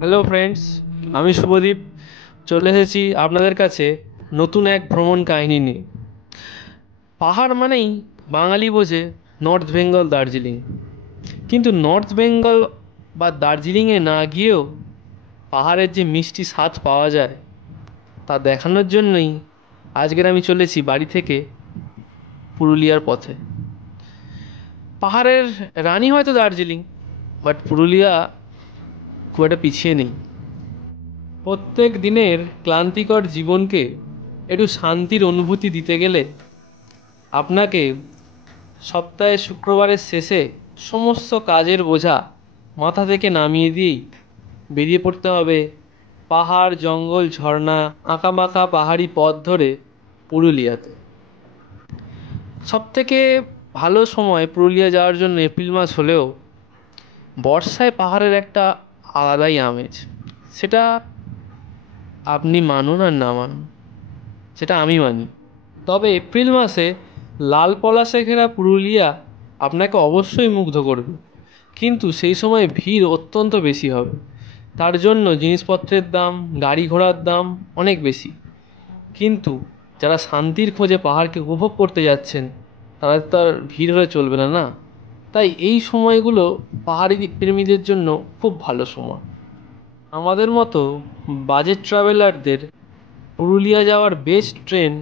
Hello friends, আমি শুভদীপ চলে এসেছি আপনাদের কাছে নতুন এক ভ্রমণ কাহিনী নিয়ে। পাহাড় মানেই বাঙালি বোঝে নর্থ বেঙ্গল, দার্জিলিং। কিন্তু নর্থ বেঙ্গল বা দার্জিলিংয়ে না গিয়েও পাহাড়ের যে মিষ্টি স্বাদ পাওয়া যায় তা দেখানোর জন্যই আজকের আমি চলেছি বাড়ি থেকে পুরুলিয়ার পথে। পাহাড়ের রানী হয়তো দার্জিলিং, বাট পুরুলিয়া খুব একটা পিছিয়ে নেই। প্রত্যেক দিনের ক্লান্তিকর জীবনকে একটু শান্তির অনুভূতি দিতে গেলে আপনাকে সপ্তাহের শুক্রবারের শেষে সমস্ত কাজের বোঝা মাথা থেকে নামিয়ে দিয়েই বেরিয়ে পড়তে হবে পাহাড়, জঙ্গল, ঝর্ণা, আঁকাবাঁকা পাহাড়ি পথ ধরে পুরুলিয়াতে। সবথেকে ভালো সময় পুরুলিয়া যাওয়ার জন্য এপ্রিল মাস হলেও বর্ষায় পাহাড়ের একটা আলাদাই আমেজ। সেটা আপনি মানুন আর না মানুন, সেটা আমি মানি। তবে এপ্রিল মাসে লাল পলাশে ঘেরা পুরুলিয়া আপনাকে অবশ্যই মুগ্ধ করবে, কিন্তু সেই সময় ভিড় অত্যন্ত বেশি হবে। তার জন্য জিনিসপত্রের দাম, গাড়ি ঘোড়ার দাম অনেক বেশি। কিন্তু যারা শান্তির খোঁজে পাহাড়কে উপভোগ করতে যাচ্ছেন তারা তো আর ভিড় হলে চলবে না, না? তাই এই সময়গুলো পাহাড়ি প্রেমীদের জন্য খুব ভালো সময়। আমাদের মতো বাজেট ট্রাভেলারদের পুরুলিয়া যাওয়ার বেস্ট ট্রেন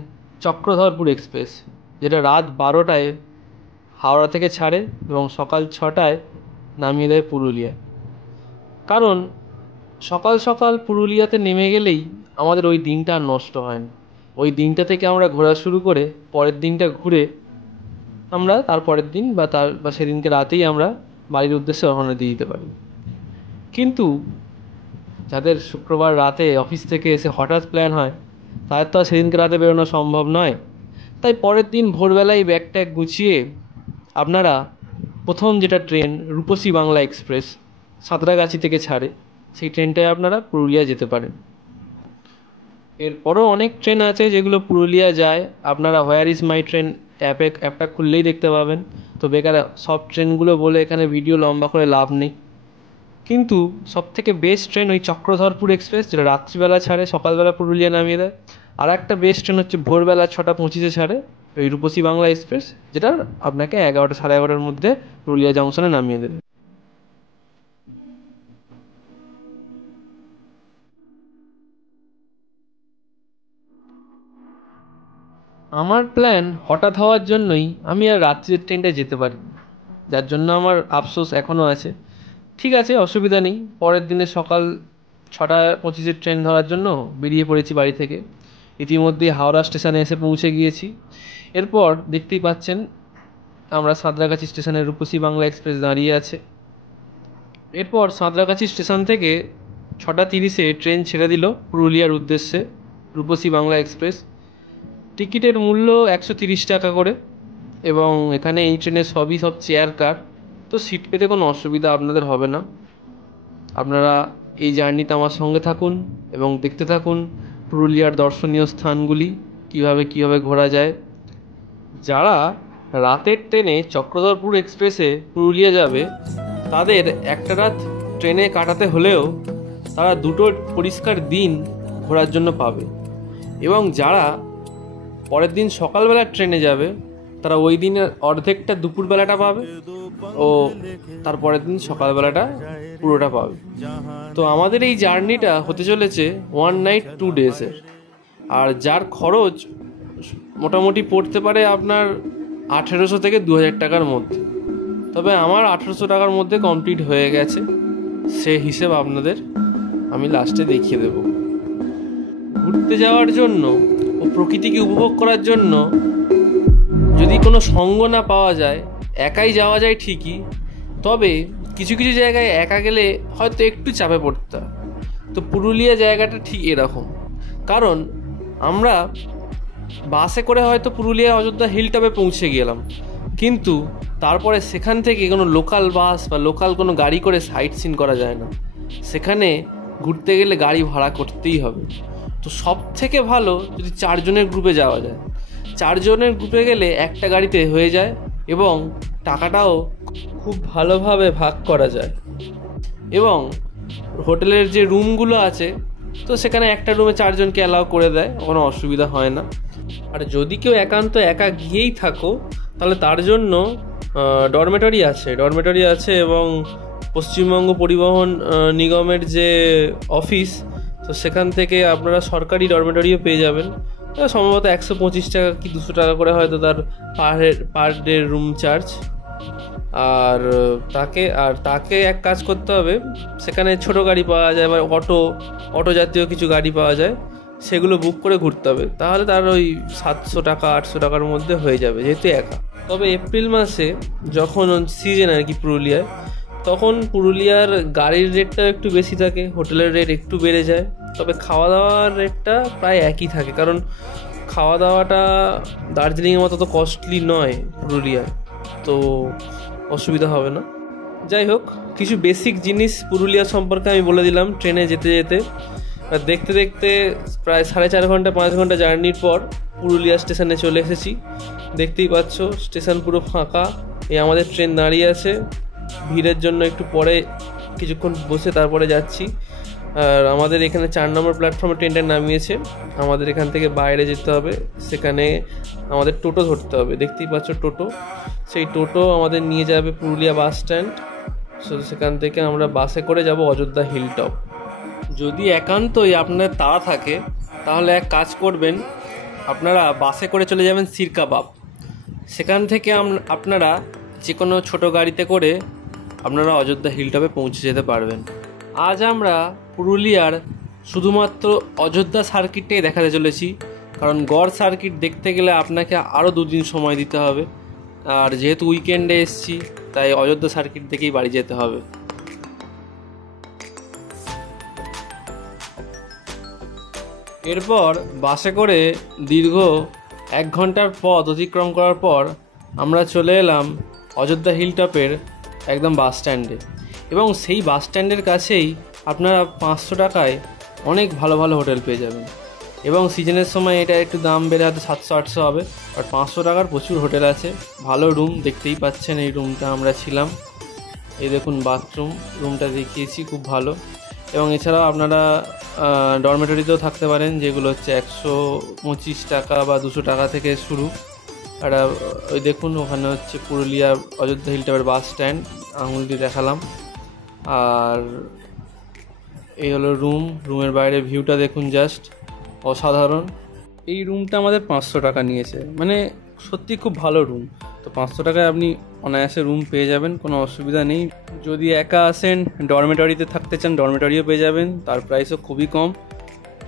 চক্রধরপুর এক্সপ্রেস, যেটা রাত 12টায় হাওড়া থেকে ছাড়ে এবং সকাল 6টায় নামিয়ে দেয় পুরুলিয়ায়। কারণ সকাল সকাল পুরুলিয়াতে নেমে গেলেই আমাদের ওই দিনটা আর নষ্ট হয় না। ওই দিনটা থেকে আমরা ঘোরা শুরু করে পরের দিনটা ঘুরে আমরা তার পরের দিন বা সেদিনকে রাতেই আমরা বাড়ির উদ্দেশ্যে রওনা দিয়ে দিতে পারি। কিন্তু যাদের শুক্রবার রাতে অফিস থেকে এসে হঠাৎ প্ল্যান হয় তাদের তো আর সেদিনকে রাতে বেরোনো সম্ভব নয়। তাই পরের দিন ভোরবেলায় ব্যাগ ট্যাগ গুছিয়ে আপনারা প্রথম যেটা ট্রেন রূপসী বাংলা এক্সপ্রেস সাঁতরাগাছি থেকে ছাড়ে, সেই ট্রেনটায় আপনারা পুরুলিয়া যেতে পারেন। এরপরও অনেক ট্রেন আছে যেগুলো পুরুলিয়া যায়। আপনারা হোয়ার ইজ মাই ট্রেন অ্যাপটা খুললেই দেখতে পাবেন। তো বেকার সব ট্রেনগুলো বলে এখানে ভিডিও লম্বা করে লাভ নেই। কিন্তু সবথেকে বেস্ট ট্রেন ওই চক্রধরপুর এক্সপ্রেস, যেটা রাত্রিবেলা ছাড়ে, সকালবেলা পুরুলিয়া নামিয়ে দেয়। আর একটা বেস্ট ট্রেন হচ্ছে ভোরবেলা 6:25 ছাড়ে ওই রূপসী বাংলা এক্সপ্রেস, যেটা আপনাকে 11টা সাড়ে 11টার মধ্যে পুরুলিয়া জংশনে নামিয়ে দেবে। আমার প্ল্যান হঠাৎ হওয়ার জন্যই আমি আর রাত্রির ট্রেনটায় যেতে পারি, যার জন্য আমার আফসোস এখনও আছে। ঠিক আছে, অসুবিধা নেই। পরের দিনে সকাল 6:25 ট্রেন ধরার জন্য বেরিয়ে পড়েছি বাড়ি থেকে। ইতিমধ্যেই হাওড়া স্টেশনে এসে পৌঁছে গিয়েছি। এরপর দেখতেই পাচ্ছেন আমরা সাঁতরাগাছি স্টেশনে রূপসী বাংলা এক্সপ্রেস দাঁড়িয়ে আছে। এরপর সাঁতরাগাছি স্টেশন থেকে 6:30 ট্রেন ছেড়ে দিল পুরুলিয়ার উদ্দেশ্যে রূপসী বাংলা এক্সপ্রেস। টিকিটের মূল্য 130 টাকা করে, এবং এখানে এই ট্রেনে সব চেয়ার কার, তো সিট পেতে কোনো অসুবিধা আপনাদের হবে না। আপনারা এই জার্নিতে আমার সঙ্গে থাকুন এবং দেখতে থাকুন পুরুলিয়ার দর্শনীয় স্থানগুলি কীভাবে ঘোরা যায়। যারা রাতের ট্রেনে চক্রধরপুর এক্সপ্রেসে পুরুলিয়া যাবে তাদের একটা রাত ট্রেনে কাটাতে হলেও তারা দুটো পরিষ্কার দিন ঘোরার জন্য পাবে। এবং যারা পরের দিন সকালবেলা ট্রেনে যাবে তারা ওই দিনের অর্ধেকটা দুপুরবেলাটা পাবে ও তারপরের দিন সকালবেলাটা পুরোটা পাবে। তো আমাদের এই জার্নিটা হতে চলেছে 1 নাইট 2 ডেজের, আর যার খরচ মোটামুটি পড়তে পারে আপনার 1800 থেকে 2000 টাকার মধ্যে। তবে আমার 1800 টাকার মধ্যে কমপ্লিট হয়ে গেছে, সে হিসেব আপনাদের আমি লাস্টে দেখিয়ে দেব। ঘুরতে যাওয়ার জন্য ও প্রকৃতিকে উপভোগ করার জন্য যদি কোনো সঙ্গ না পাওয়া যায়, একাই যাওয়া যায় ঠিকই, তবে কিছু কিছু জায়গায় একা গেলে হয়তো একটু চাপে পড়তে হয়। তো পুরুলিয়া জায়গাটা ঠিক এরকম। কারণ আমরা বাসে করে হয়তো পুরুলিয়া অযোধ্যা হিল টপে পৌঁছে গেলাম, কিন্তু তারপরে সেখান থেকে কোনো লোকাল বাস বা লোকাল কোনো গাড়ি করে সাইট সিন করা যায় না। সেখানে ঘুরতে গেলে গাড়ি ভাড়া করতেই হবে। তো সব থেকে ভালো যদি 4 জনের গ্রুপে যাওয়া যায়। 4 জনের গ্রুপে গেলে একটা গাড়িতে হয়ে যায় এবং টাকাটাও খুব ভালোভাবে ভাগ করা যায়। এবং হোটেলের যে রুমগুলো আছে তো সেখানে একটা রুমে 4 জনকে অ্যালাউ করে দেয়, কোনো অসুবিধা হয় না। আর যদি কেউ একান্ত একা গিয়েই থাকো তাহলে তার জন্য ডরমেটরি আছে এবং পশ্চিমবঙ্গ পরিবহন নিগমের যে অফিস, তো সেখান থেকে আপনারা সরকারি ডরমেটরিও পেয়ে যাবেন। সম্ভবত 125 টাকা কি 200 টাকা করে হয়তো তার পার ডে রুম চার্জ। আর তাকে এক কাজ করতে হবে, সেখানে ছোট গাড়ি পাওয়া যায় বা অটো জাতীয় কিছু গাড়ি পাওয়া যায়, সেগুলো বুক করে ঘুরতে হবে। তাহলে তার ওই 700 টাকা 800 টাকার মধ্যে হয়ে যাবে, যেহেতু একা। তবে এপ্রিল মাসে যখন সিজন আর কি পুরুলিয়ায়, তখন পুরুলিয়ার গাড়ির রেটটা একটু বেশি থাকে, হোটেলের রেট একটু বেড়ে যায়। তবে খাওয়া দাওয়ার রেটটা প্রায় একই থাকে, কারণ খাওয়া দাওয়াটা দার্জিলিংয়ের মতো তো কস্টলি নয় পুরুলিয়ায়, তো অসুবিধা হবে না। যাই হোক, কিছু বেসিক জিনিস পুরুলিয়া সম্পর্কে আমি বলে দিলাম ট্রেনে যেতে যেতে। দেখতে দেখতে প্রায় 4.5 ঘন্টা 5 ঘন্টা জার্নির পর পুরুলিয়া স্টেশনে চলে এসেছি। দেখতেই পাচ্ছ স্টেশন পুরো ফাঁকা, এই আমাদের ট্রেন দাঁড়িয়ে আছে। ভিড়ের জন্য একটু পরে কিছুক্ষণ বসে তারপরে যাচ্ছি। আর আমাদের এখানে 4 নম্বর প্ল্যাটফর্মে ট্রেনটা নামিয়েছে, আমাদের এখান থেকে বাইরে যেতে হবে, সেখানে আমাদের টোটো ধরতে হবে। দেখতেই পাচ্ছ টোটো, সেই টোটো আমাদের নিয়ে যাবে পুরুলিয়া বাস স্ট্যান্ড। সেখান থেকে আমরা বাসে করে যাব অযোধ্যা হিল টপ। যদি একান্তই আপনার তাড়া থাকে তাহলে এক কাজ করবেন, আপনারা বাসে করে চলে যাবেন সিরকাবাব। সেখান থেকে আপনারা যে কোনো ছোটো গাড়িতে করে আপনারা অযোধ্যা হিল টপে পৌঁছে যেতে পারবেন। আজ আমরা পুরুলিয়ার শুধুমাত্র অযোধ্যা সার্কিটটাই দেখাতে চলেছি, কারণ গড় সার্কিট দেখতে গেলে আপনাকে আরও 2 দিন সময় দিতে হবে। আর যেহেতু উইকেন্ডে এসেছি তাই অযোধ্যা সার্কিট দেখেই বাড়ি যেতে হবে। এরপর বাসে করে দীর্ঘ 1 ঘন্টার পথ অতিক্রম করার পর আমরা চলে এলাম অযোধ্যা হিল টপের একদম বাস স্ট্যান্ডে। এবং সেই বাস স্ট্যান্ডের কাছেই আপনারা 500 টাকায় অনেক ভালো ভালো হোটেল পেয়ে যাবেন। এবং সিজনের সময় এটা একটু দাম বেড়ে হয়তো 700-800 হবে, বাট 500 টাকার প্রচুর হোটেল আছে, ভালো রুম। দেখতেই পাচ্ছেন এই রুমটা আমরা ছিলাম, এই দেখুন বাথরুম, রুমটা দেখিয়েছি, খুব ভালো। এবং এছাড়াও আপনারা ডরমেটরিতেও থাকতে পারেন, যেগুলো হচ্ছে 125 টাকা বা 200 টাকা থেকে শুরু। আর ওই দেখুন ওখানে হচ্ছে পুরুলিয়া অযোধ্যা হিল টপের বাস স্ট্যান্ড, আঙুল দিয়ে দেখালাম। আর এই হলো রুমের বাইরে ভিউটা দেখুন, জাস্ট অসাধারণ। এই রুমটা আমাদের 500 টাকা নিয়েছে, মানে সত্যি খুব ভালো রুম। তো 500 টাকায় আপনি অনায়াসে রুম পেয়ে যাবেন, কোনো অসুবিধা নেই। যদি একা আসেন ডরমেটরিতে থাকতে চান ডরমেটরিও পেয়ে যাবেন, তার প্রাইসও খুবই কম।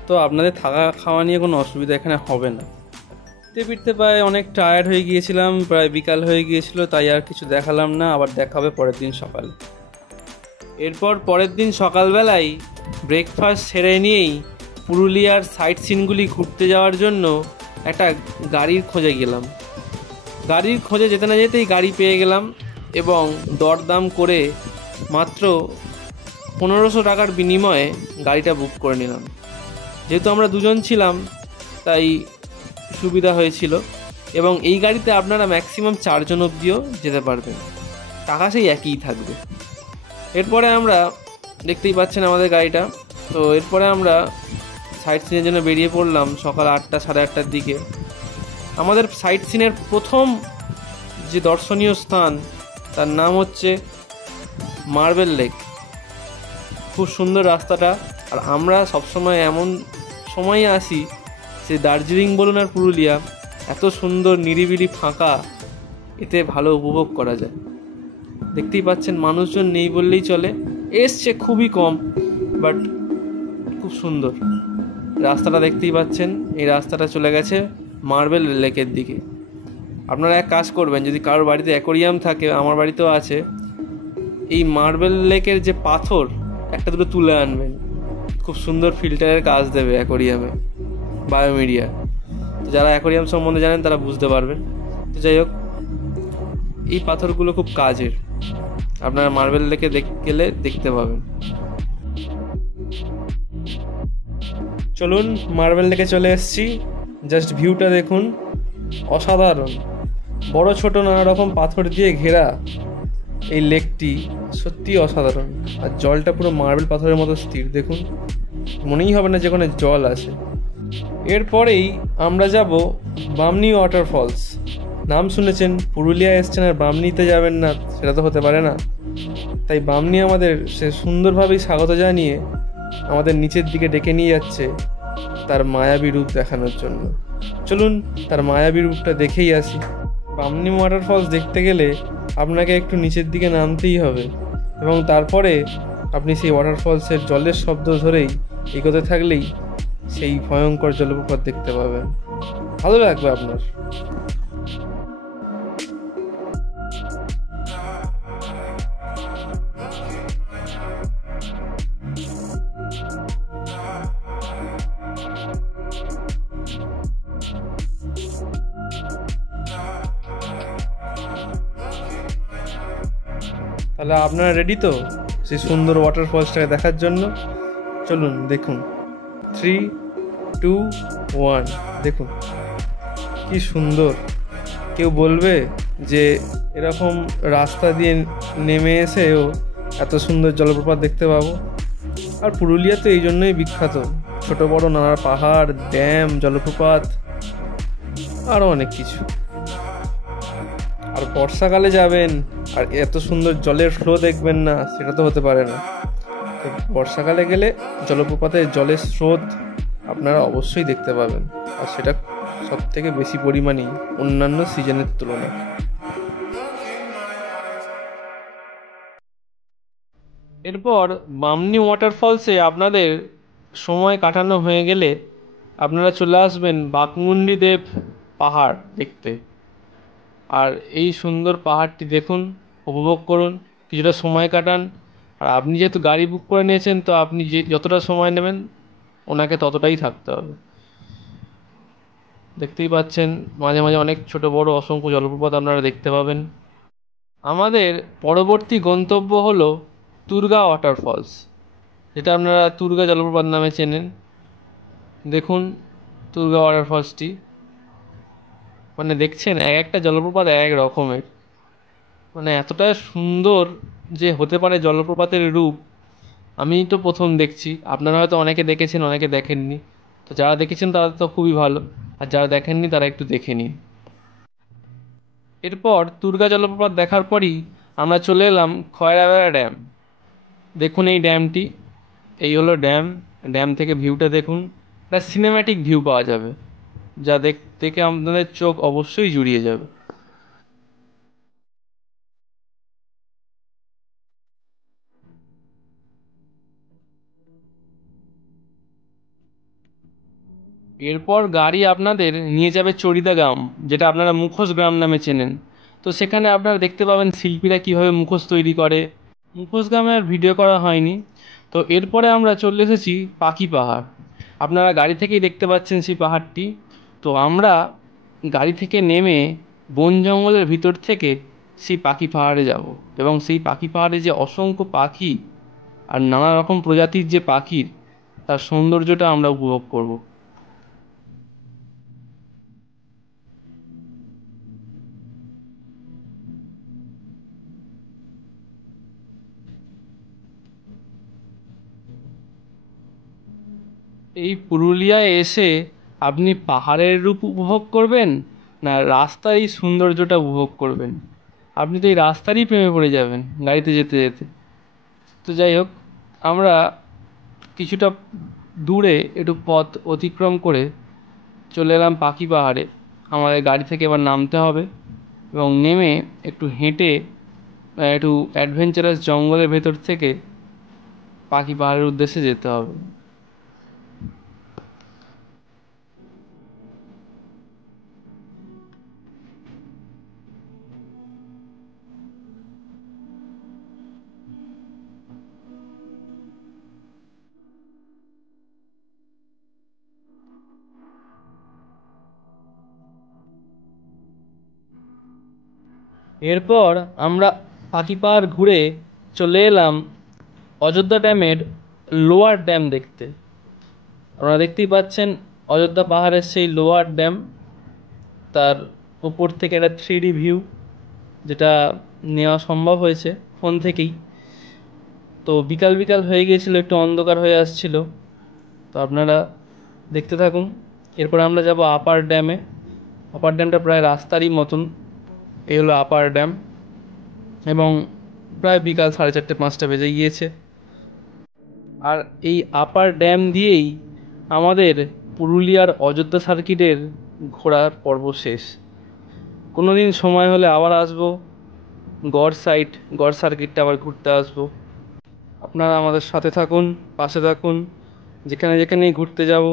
তো আপনাদের থাকা খাওয়া নিয়ে কোনো অসুবিধা এখানে হবে না। ফিরতে প্রায় অনেক টায়ার্ড হয়ে গিয়েছিলাম, প্রায় বিকাল হয়ে গিয়েছিল, তাই আর কিছু দেখালাম না। আবার দেখা হবে পরের দিন সকালে। এরপর পরের দিন সকালবেলায় ব্রেকফাস্ট সেরে নিয়েই পুরুলিয়ার সাইট সিনগুলি ঘুরতে যাওয়ার জন্য একটা গাড়ির খোঁজে গেলাম। গাড়ির খোঁজে যেতে না যেতেই গাড়ি পেয়ে গেলাম এবং দরদাম করে মাত্র 1500 টাকার বিনিময়ে গাড়িটা বুক করে নিলাম। যেহেতু আমরা 2 জন ছিলাম তাই সুবিধা হয়েছিল। এবং এই গাড়িতে আপনারা ম্যাক্সিমাম 4 জন অবধিও যেতে পারবেন, টাকা সেই একই থাকবে। এরপরে আমরা দেখতেই পাচ্ছেন আমাদের গাড়িটা। তো এরপরে আমরা সাইট সিনের জন্য বেরিয়ে পড়লাম সকাল 8টা 8:30টার দিকে। আমাদের সাইট সিনের প্রথম যে দর্শনীয় স্থান তার নাম হচ্ছে মার্বেল লেক। খুব সুন্দর রাস্তাটা। আর আমরা সবসময় এমন সময় আসি যে দার্জিলিং বলুন আর পুরুলিয়া এত সুন্দর নিরিবিলি ফাঁকা, এতে ভালো উপভোগ করা যায়। দেখতেই পাচ্ছেন মানুষজন নেই বললেই চলে, এসছে খুবই কম, বাট খুব সুন্দর রাস্তাটা দেখতেই পাচ্ছেন। এই রাস্তাটা চলে গেছে মার্বেল লেকের দিকে। আপনারা এক কাজ করবেন, যদি কারোর বাড়িতে অ্যাকোরিয়াম থাকে, আমার বাড়িতেও আছে, এই মার্বেল লেকের যে পাথর 1-2 তুলে আনবেন, খুব সুন্দর ফিল্টারের কাজ দেবে অ্যাকোরিয়ামে, বায়োমিডিয়া। তো যারা অ্যাকোরিয়াম সম্বন্ধে জানেন তারা বুঝতে পারবেন। তো যাই হোক, এই পাথরগুলো খুব কাজের, আপনারা মার্বেল লেকে গেলে দেখতে পাবেন। চলুন, মার্বেল লেকে চলে এসেছি। জাস্ট ভিউটা দেখুন, অসাধারণ। বড় ছোট নানা রকম পাথর দিয়ে ঘেরা, এই লেকটি সত্যি অসাধারণ, আর জলটা পুরো মার্বেল পাথরের মতো স্থির। দেখুন, মনেই হবে না যেখানে জল আছে। এরপরেই আমরা যাব বামনি ওয়াটারফলস। নাম শুনেছেন, পুরুলিয়া এসছেন আর বামনিতে যাবেন না, সেটা তো হতে পারে না। তাই বামনি আমাদের সে সুন্দরভাবেই স্বাগত জানিয়ে আমাদের নিচের দিকে ডেকে নিয়ে যাচ্ছে তার মায়াবী রূপ দেখানোর জন্য। চলুন তার মায়াবী রূপটা দেখেই আসি। বামনি ওয়াটারফলস দেখতে গেলে আপনাকে একটু নিচের দিকে নামতেই হবে, এবং তারপরে আপনি সেই ওয়াটারফলসের জলের শব্দ ধরেই এগোতে থাকলেই সেই ভয়ঙ্কর জলপ্রপাত দেখতে পাবেন। ভালো লাগবে আপনার। তাহলে আপনারা রেডি তো সেই সুন্দর ওয়াটারফলসটাকে দেখার জন্য? চলুন দেখুন। 3, 2, 1, দেখুন কি সুন্দর। কেউ বলবে যে এরকম রাস্তা দিয়ে নেমে এসেও এত সুন্দর জলপ্রপাত দেখতে পাবো? আর পুরুলিয়া তো এই জন্যই বিখ্যাত, ছোট বড় নানা পাহাড়, ড্যাম, জলপ্রপাত, আরও অনেক কিছু। আর বর্ষাকালে যাবেন আর এত সুন্দর জলের ফ্লো দেখবেন না, সেটা তো হতে পারে না। তো বর্ষাকালে গেলে জলপ্রপাতের জলের স্রোত আপনারা অবশ্যই দেখতে পাবেন, আর সেটা সব থেকে বেশি পরিমাণেই অন্যান্য সিজনের তুলনায়। এরপর বামনি ওয়াটারফলসে আপনাদের সময় কাটানো হয়ে গেলে আপনারা চলে আসবেন বাঘমুন্ডি দেব পাহাড় দেখতে। আর এই সুন্দর পাহাড়টি দেখুন, উপভোগ করুন, কিছুটা সময় কাটান। আর আপনি যেহেতু গাড়ি বুক করে নিয়েছেন, তো আপনি যতটা সময় নেবেন ওনাকে ততটাই থাকতে হবে। দেখতেই পাচ্ছেন মাঝে মাঝে অনেক ছোট বড় অসংখ্য জলপ্রপাত আপনারা দেখতে পাবেন। আমাদের পরবর্তী গন্তব্য হলো তুরগা ওয়াটারফলস, যেটা আপনারা তুরগা জলপ্রপাত নামে চেনেন। দেখুন তুরগা ওয়াটারফলসটি, মানে দেখছেন এক একটা জলপ্রপাত এক রকমের, মানে এতটা সুন্দর যে হতে পারে জলপ্রপাতের রূপ, আমি তো প্রথম দেখছি। আপনারা হয়তো অনেকে দেখেছেন, অনেকে দেখেননি। তো যারা দেখেছেন তারা তো খুবই ভালো, আর যারা দেখেননি তারা একটু দেখে নিন। এরপর তুরগা জলপ্রপাত দেখার পরই আমরা চলে এলাম খয়রাবেড়া ড্যাম। দেখুন এই ড্যামটি, এই হলো ড্যাম। ড্যাম থেকে ভিউটা দেখুন, একটা সিনেম্যাটিক ভিউ পাওয়া যাবে, যা দেখে আপনাদের চোখ অবশ্যই জুড়িয়ে যাবে। এরপর গাড়ি আপনাদের নিয়ে যাবে চড়িদা গ্রাম, যেটা আপনারা মুখোশ গ্রাম নামে চেনেন। তো সেখানে আপনারা দেখতে পাবেন শিল্পীরা কীভাবে মুখোশ তৈরি করে। মুখোশ গ্রামে আর ভিডিও করা হয়নি। তো এরপরে আমরা চলে এসেছি পাখি পাহাড়। আপনারা গাড়ি থেকেই দেখতে পাচ্ছেন সেই পাহাড়টি। তো আমরা গাড়ি থেকে নেমে বন জঙ্গলের ভিতর থেকে সেই পাখি পাহাড়ে যাব, এবং সেই পাখি পাহাড়ে যে অসংখ্য পাখি আর নানা রকম প্রজাতির যে পাখির, তার সৌন্দর্যটা আমরা উপভোগ করব। এই পুরুলিয়ায় এসে আপনি পাহাড়ের রূপ উপভোগ করবেন, না রাস্তার এই সৌন্দর্যটা উপভোগ করবেন? আপনি তো এই রাস্তারই প্রেমে পড়ে যাবেন গাড়িতে যেতে যেতে। তো যাই হোক, আমরা কিছুটা দূরে একটু পথ অতিক্রম করে চলে এলাম পাখি পাহাড়ে। আমাদের গাড়ি থেকে এবার নামতে হবে, এবং নেমে একটু হেঁটে একটু অ্যাডভেঞ্চারাস জঙ্গলের ভেতর থেকে পাখি পাহাড়ের উদ্দেশ্যে যেতে হবে। এরপর আমরা পাখি পাহাড় ঘুরে চলে এলাম অযোধ্যা ড্যামের লোয়ার ড্যাম দেখতে। আপনারা দেখতেই পাচ্ছেন অযোধ্যা পাহাড়ের সেই লোয়ার ড্যাম, তার উপর থেকে একটা 3D ভিউ। যেটা নেওয়া সম্ভব হয়েছে ফোন থেকেই। তো বিকাল বিকাল হয়ে গিয়েছিলো, একটু অন্ধকার হয়ে আসছিল। তো আপনারা দেখতে থাকুন। এরপর আমরা যাব আপার ড্যামে। আপার ড্যামটা প্রায় রাস্তারই মতন। এই হলো আপার ড্যাম, এবং প্রায় বিকাল 4:30-5টা বেজে গিয়েছে। আর এই আপার ড্যাম দিয়েই আমাদের পুরুলিয়ার অযোধ্যা সার্কিটের ঘোরার পর্ব শেষ। কোনো দিন সময় হলে আবার আসবো গড় সার্কিটটা আবার ঘুরতে আসবো। আপনারা আমাদের সাথে থাকুন, পাশে থাকুন। যেখানে যেখানেই ঘুরতে যাব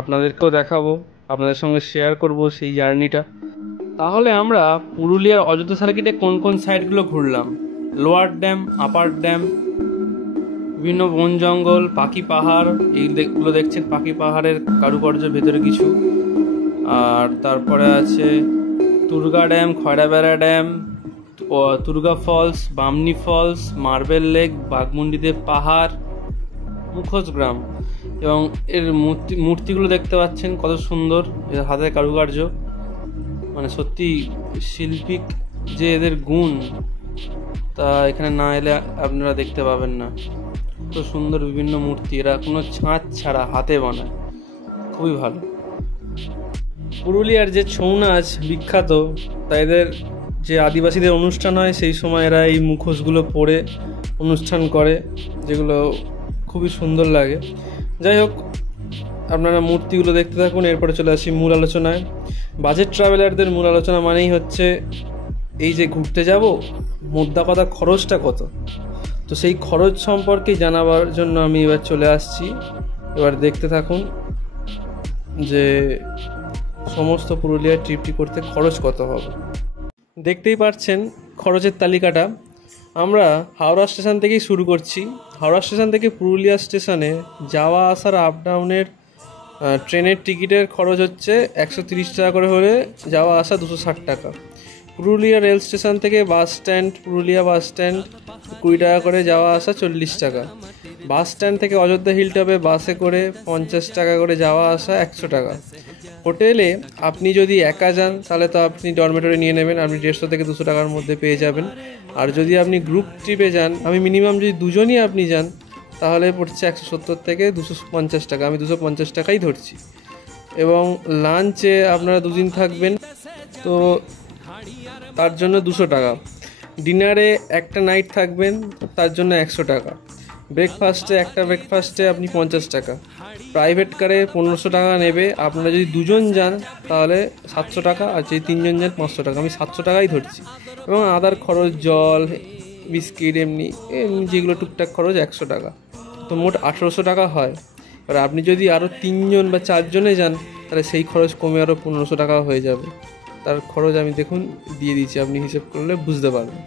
আপনাদেরকেও দেখাবো, আপনাদের সঙ্গে শেয়ার করব সেই জার্নিটা। তাহলে আমরা পুরুলিয়ার অযোধ্যা সার্কিটে কোন কোন সাইডগুলো ঘুরলাম? লোয়ার ড্যাম, আপার ড্যাম, বিভিন্ন বন জঙ্গল, পাখি পাহাড়, এইগুলো দেখছেন পাখি পাহাড়ের কারুকার্য ভেতরে কিছু। আর তারপরে আছে Turga dam, Khairabera dam, Turga falls, Bamni falls, marble lake, বাঘমুন্ডিদেব পাহাড়, মুখোশ গ্রাম। এবং এর মূর্তিগুলো দেখতে পাচ্ছেন কত সুন্দর, এর হাতের কারুকার্য, মানে সত্যি শিল্পিক যে এদের গুণ, তা এখানে না এলে আপনারা দেখতে পাবেন না। এত সুন্দর বিভিন্ন মূর্তি, এরা কোনো ছাঁচ ছাড়া হাতে বানায়, খুবই ভালো। পুরুলিয়ার যে ছৌ নাচ বিখ্যাত, তা এদের যে আদিবাসীদের অনুষ্ঠান হয় সেই সময় এরা এই মুখোশগুলো পরে অনুষ্ঠান করে, যেগুলো খুবই সুন্দর লাগে। যাই হোক, আপনারা মূর্তিগুলো দেখতে থাকুন। এরপরে চলে আসি মূল আলোচনায়। বাজেট ট্রাভেলারদের মূল আলোচনা মানেই হচ্ছে এই যে ঘুরতে যাব, মোদ্দা কথা খরচটা কত। তো সেই খরচ সম্পর্কে জানাবার জন্য আমি এবার চলে আসছি। এবার দেখতে থাকুন যে সমস্ত পুরুলিয়ার ট্রিপটি করতে খরচ কত হবে। দেখতেই পাচ্ছেন খরচের তালিকাটা। আমরা হাওড়া স্টেশন থেকেই শুরু করছি। হাওড়া স্টেশন থেকে পুরুলিয়া স্টেশনে যাওয়া আসার আপ ডাউনের ট্রেনের টিকিটের খরচ হচ্ছে 130 টাকা করে হলে যাওয়া আসা 260 টাকা। পুরুলিয়া রেল স্টেশন থেকে bus stand, Purulia bus stand 20 টাকা করে, যাওয়া আসা 40 টাকা। বাস স্ট্যান্ড থেকে অযোধ্যা হিলটপে বাসে করে 50 টাকা করে, যাওয়া আসা 100 টাকা। হোটেলে আপনি যদি একা যান তাহলে তো আপনি ডরমেটরি নিয়ে নেবেন, আপনি 150 থেকে 200 টাকার মধ্যে পেয়ে যাবেন। আর যদি আপনি গ্রুপ ট্রিপে যান, আমি মিনিমাম যদি দুজনই আপনি যান তাহলে পড়ছে 170 থেকে 250 টাকা, আমি 250 টাকাই ধরছি। এবং লাঞ্চে আপনারা দুদিন থাকবেন তো তার জন্য 200 টাকা। ডিনারে একটা নাইট থাকবেন তার জন্য 100 টাকা। একটা ব্রেকফাস্টে আপনি 50 টাকা। প্রাইভেট কারে 1500 টাকা নেবে। আপনারা যদি দুজন যান তাহলে 700 টাকা, আর যদি 3 জন যান 500 টাকা, আমি 700 টাকাই ধরছি। এবং আদার খরচ, জল, বিস্কিট, এমনি যেগুলো টুকটাক খরচ 100 টাকা। তো মোট 1800 টাকা হয়। এবার আপনি যদি আরও 3 জন বা 4 জনে যান তাহলে সেই খরচ কমে আরও 1500 টাকা হয়ে যাবে। তার খরচ আমি দেখুন দিয়ে দিচ্ছি, আপনি হিসেব করলে বুঝতে পারবেন।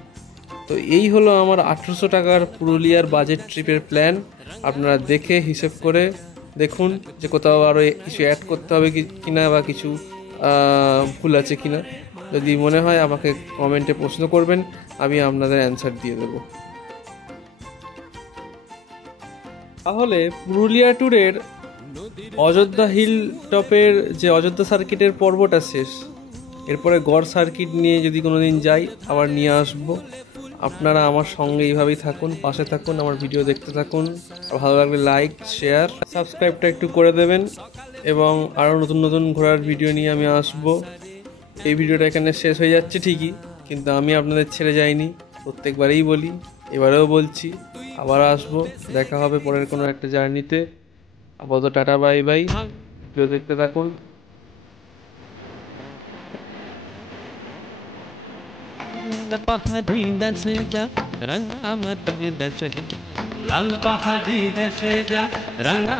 তো এই হলো আমার 1800 টাকার পুরুলিয়ার বাজেট ট্রিপের প্ল্যান। আপনারা দেখে হিসেব করে দেখুন যে কোথাও আরও কিছু অ্যাড করতে হবে কিনা, বা কিছু ভুল আছে কিনা। যদি মনে হয় আমাকে কমেন্টে প্রশ্ন করবেন, আমি আপনাদের অ্যান্সার দিয়ে দেব। তাহলে পুরুলিয়া ট্যুরের অযোধ্যা হিল টপের যে অযোধ্যা সার্কিটের পর্বটা শেষ। এরপরে গড় সার্কিট নিয়ে যদি কোনো দিন যাই আবার নিয়ে আসবো। আপনারা আমার সঙ্গে এইভাবেই থাকুন, পাশে থাকুন, আমার ভিডিও দেখতে থাকুন। ভালো লাগলে লাইক, শেয়ার, সাবস্ক্রাইবটা একটু করে দেবেন। এবং আরও নতুন নতুন ঘোরার ভিডিও নিয়ে আমি আসবো। এই ভিডিওটা এখানে শেষ হয়ে যাচ্ছে ঠিকই, কিন্তু আমি আপনাদের ছেড়ে যাইনি, প্রত্যেকবারেই বলি, এবারেও বলছি, আবার আসবো। দেখা হবে পরের কোনো একটা জার্নিতে। আপাতত টাটা, বাই বাই। ভিডিও দেখতে থাকুন। লাল পাহাড়ি দেশে যা রঙা